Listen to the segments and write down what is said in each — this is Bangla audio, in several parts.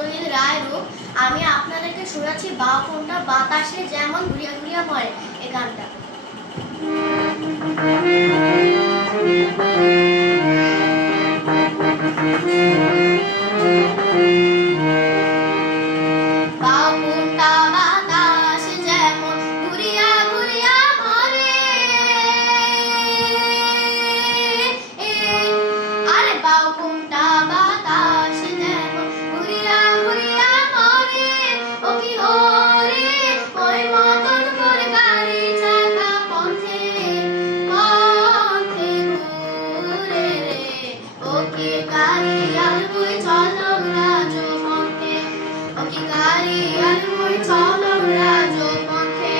সুরনীল রায় রূপ। আমি আপনাদেরকে শোনাচ্ছি বাউফোনটা বাতাসে যেমন ঘুরিয়া ঘুরিয়া মরে এই গানটা। বাউফোনটা বাতাসে যেমন ঘুরিয়া ঘুরিয়া মরে, আরে বাউফোনটা বাতাসে যেমন ঘুরিয়া ঘুরিয়া মরে, ও কি ওরে ওই মতন করে গাড়ি চাকা পথে পথে ঘুরে রে, ও কি গাড়ি আর বই চলক রাজপথে, ও কি গাড়ি আর বই চলক রাজপথে।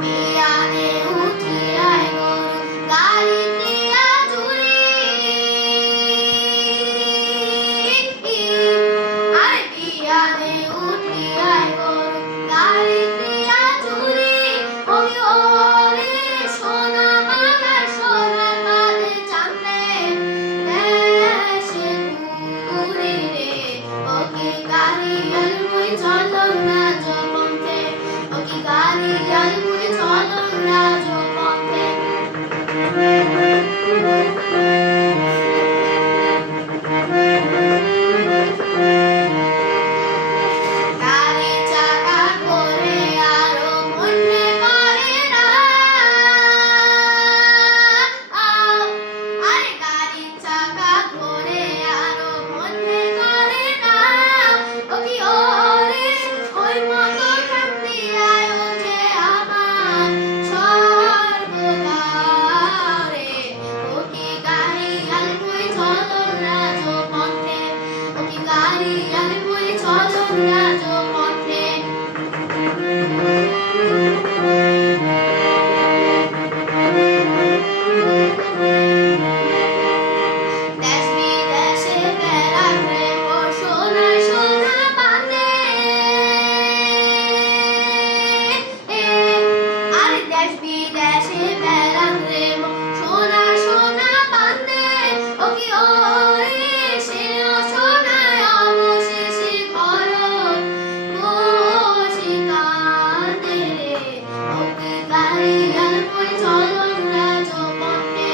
বিয়ানে উঠিয়ায় গরু গাড়ি দিয়া জুড়ি, আরে বিয়ানে উঠিয়ায় গরু গাড়ি দিয়া জুড়ি, ও কি ওরে সোনা মালার সোনার বাদে চাঁদে দেশে ঘুরে রে, ও কি গাড়ি আর বই চলক রাজপথে, ও কি গাড়ি আর বই চলক রাজপথে। গাড়ি চাকা ঘোরে আরো মনে পড়ে না, আরে গাড়ি চাকা ঘোরে আরো মনে পড়ে না, ও কি ওরে ওই মতো কান্দিয়ায় ওঠে আমার সর্বদারে, ও কি গাড়ি আর বই চলক রাজপথে, ও কি গাড়ি আর বই চলক রাজপথে। দেশ বিদেশে বেড়াক রে মোর সোনার সোনা বাঁধে, আরে দেশ বিদেশে বেড়াক রে মোর সোনার সোনা বাঁধে, ও কি ওরে সে সোনায় অবশেষে ঘর বসি কাঁদে রে, ও কি গাড়ি আর বই চলক রাজপথে,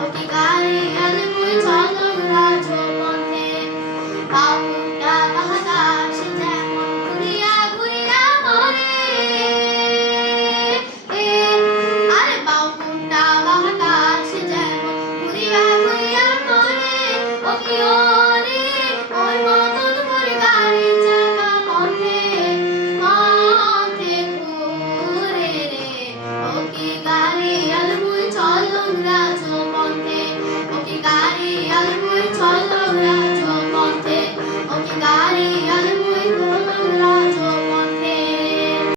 ও কি গাড়ি আর বই চলক রাজপথে। বাউফোনটা বাতাসে যেমন ঘুরিয়া ঘুরিয়া মরে, আরে বাউফোনটা বাতাসে যেমন ঘুরিয়া ঘুরিয়া মরে, ও কি